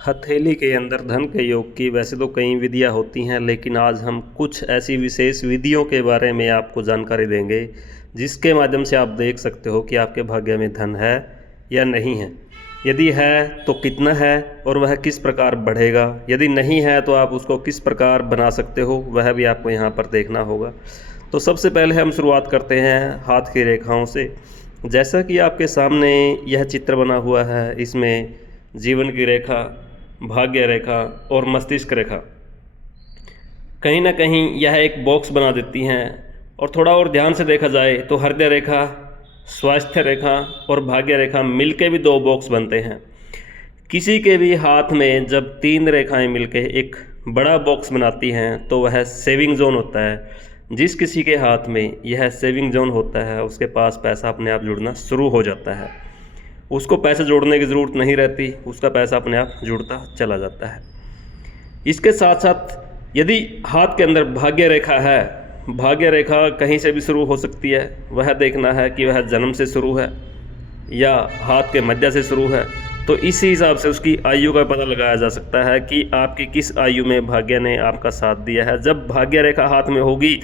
हथेली के अंदर धन के योग की वैसे तो कई विधियाँ होती हैं, लेकिन आज हम कुछ ऐसी विशेष विधियों के बारे में आपको जानकारी देंगे जिसके माध्यम से आप देख सकते हो कि आपके भाग्य में धन है या नहीं है। यदि है तो कितना है और वह किस प्रकार बढ़ेगा, यदि नहीं है तो आप उसको किस प्रकार बना सकते हो, वह भी आपको यहाँ पर देखना होगा। तो सबसे पहले हम शुरुआत करते हैं हाथ की रेखाओं से। जैसा कि आपके सामने यह चित्र बना हुआ है, इसमें जीवन की रेखा, भाग्य रेखा और मस्तिष्क रेखा कहीं ना कहीं यह एक बॉक्स बना देती हैं। और थोड़ा और ध्यान से देखा जाए तो हृदय रेखा, स्वास्थ्य रेखा और भाग्य रेखा मिलके भी दो बॉक्स बनते हैं। किसी के भी हाथ में जब तीन रेखाएं मिलके एक बड़ा बॉक्स बनाती हैं तो वह सेविंग जोन होता है। जिस किसी के हाथ में यह सेविंग जोन होता है उसके पास पैसा अपने आप जुड़ना शुरू हो जाता है। उसको पैसे जोड़ने की ज़रूरत नहीं रहती, उसका पैसा अपने आप जुड़ता चला जाता है। इसके साथ साथ यदि हाथ के अंदर भाग्य रेखा है, भाग्य रेखा कहीं से भी शुरू हो सकती है, वह देखना है कि वह जन्म से शुरू है या हाथ के मध्य से शुरू है। तो इसी हिसाब से उसकी आयु का पता लगाया जा सकता है कि आपकी किस आयु में भाग्य ने आपका साथ दिया है। जब भाग्य रेखा हाथ में होगी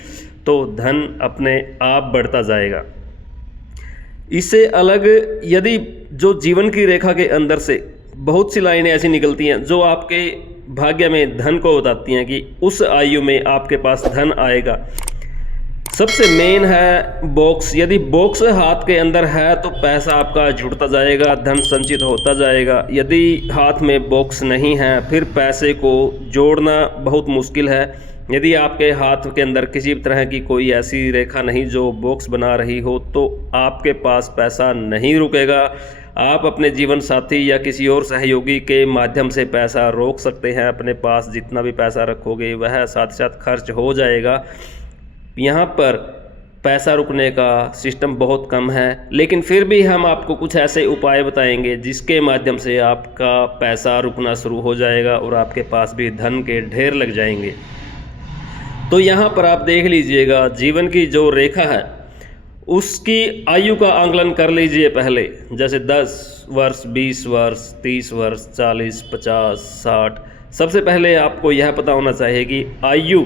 तो धन अपने आप बढ़ता जाएगा। इससे अलग यदि जो जीवन की रेखा के अंदर से बहुत सी लाइनें ऐसी निकलती हैं जो आपके भाग्य में धन को बताती हैं कि उस आयु में आपके पास धन आएगा। सबसे मेन है बॉक्स। यदि बॉक्स हाथ के अंदर है तो पैसा आपका जुड़ता जाएगा, धन संचित होता जाएगा। यदि हाथ में बॉक्स नहीं है फिर पैसे को जोड़ना बहुत मुश्किल है। यदि आपके हाथ के अंदर किसी भी तरह की कोई ऐसी रेखा नहीं जो बॉक्स बना रही हो तो आपके पास पैसा नहीं रुकेगा। आप अपने जीवन साथी या किसी और सहयोगी के माध्यम से पैसा रोक सकते हैं। अपने पास जितना भी पैसा रखोगे वह साथ साथ खर्च हो जाएगा। यहाँ पर पैसा रुकने का सिस्टम बहुत कम है, लेकिन फिर भी हम आपको कुछ ऐसे उपाय बताएंगे जिसके माध्यम से आपका पैसा रुकना शुरू हो जाएगा और आपके पास भी धन के ढेर लग जाएंगे। तो यहाँ पर आप देख लीजिएगा, जीवन की जो रेखा है उसकी आयु का आंकलन कर लीजिए पहले। जैसे 10 वर्ष, 20 वर्ष, 30 वर्ष, 40, 50, 60। सबसे पहले आपको यह पता होना चाहिए कि आयु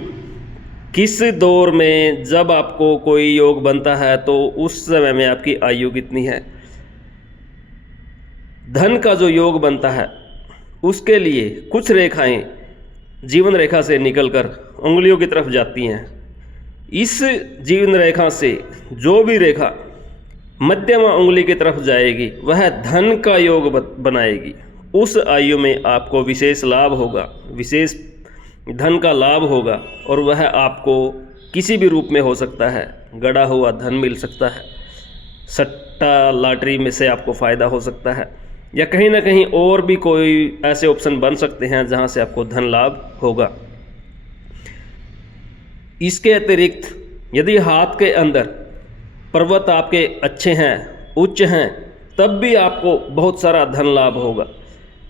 किस दौर में जब आपको कोई योग बनता है तो उस समय में आपकी आयु कितनी है। धन का जो योग बनता है उसके लिए कुछ रेखाएं जीवन रेखा से निकलकर उंगलियों की तरफ जाती हैं। इस जीवन रेखा से जो भी रेखा मध्यमा उंगली की तरफ जाएगी वह धन का योग बनाएगी। उस आयु में आपको विशेष लाभ होगा, विशेष धन का लाभ होगा और वह आपको किसी भी रूप में हो सकता है। गड़ा हुआ धन मिल सकता है, सट्टा लॉटरी में से आपको फ़ायदा हो सकता है, या कहीं ना कहीं और भी कोई ऐसे ऑप्शन बन सकते हैं जहां से आपको धन लाभ होगा। इसके अतिरिक्त यदि हाथ के अंदर पर्वत आपके अच्छे हैं, उच्च हैं, तब भी आपको बहुत सारा धन लाभ होगा।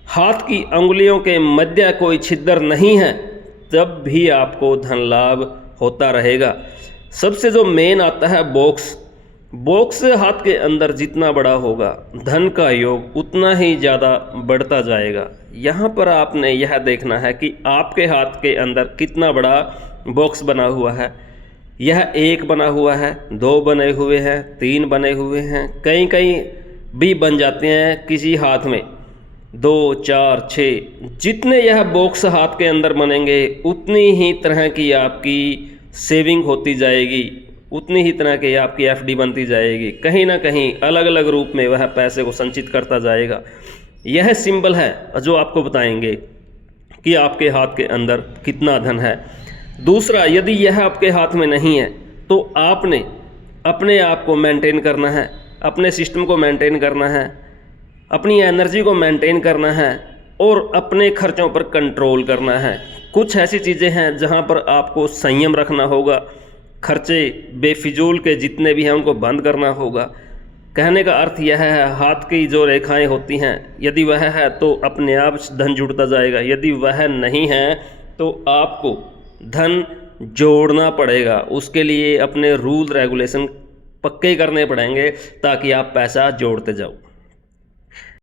हाथ की अंगुलियों के मध्य कोई छिद्र नहीं है तब भी आपको धन लाभ होता रहेगा। सबसे जो मेन आता है बॉक्स। बॉक्स हाथ के अंदर जितना बड़ा होगा धन का योग उतना ही ज़्यादा बढ़ता जाएगा। यहाँ पर आपने यह देखना है कि आपके हाथ के अंदर कितना बड़ा बॉक्स बना हुआ है। यह 1 बना हुआ है, 2 बने हुए हैं, 3 बने हुए हैं, कहीं कहीं भी बन जाते हैं किसी हाथ में 2, 4, 6। जितने यह बॉक्स हाथ के अंदर बनेंगे उतनी ही तरह की आपकी सेविंग होती जाएगी, उतनी ही तरह की आपकी एफडी बनती जाएगी। कहीं ना कहीं अलग अलग रूप में वह पैसे को संचित करता जाएगा। यह सिंबल है जो आपको बताएंगे कि आपके हाथ के अंदर कितना धन है। दूसरा, यदि यह आपके हाथ में नहीं है तो आपने अपने आप को मेंटेन करना है, अपने सिस्टम को मेंटेन करना है, अपनी एनर्जी को मेंटेन करना है और अपने खर्चों पर कंट्रोल करना है। कुछ ऐसी चीज़ें हैं जहां पर आपको संयम रखना होगा। खर्चे बेफिजूल के जितने भी हैं उनको बंद करना होगा। कहने का अर्थ यह है, हाथ की जो रेखाएं होती हैं यदि वह है तो अपने आप धन जुड़ता जाएगा, यदि वह नहीं है तो आपको धन जोड़ना पड़ेगा। उसके लिए अपने रूल रेगुलेशन पक्के करने पड़ेंगे ताकि आप पैसा जोड़ते जाओ।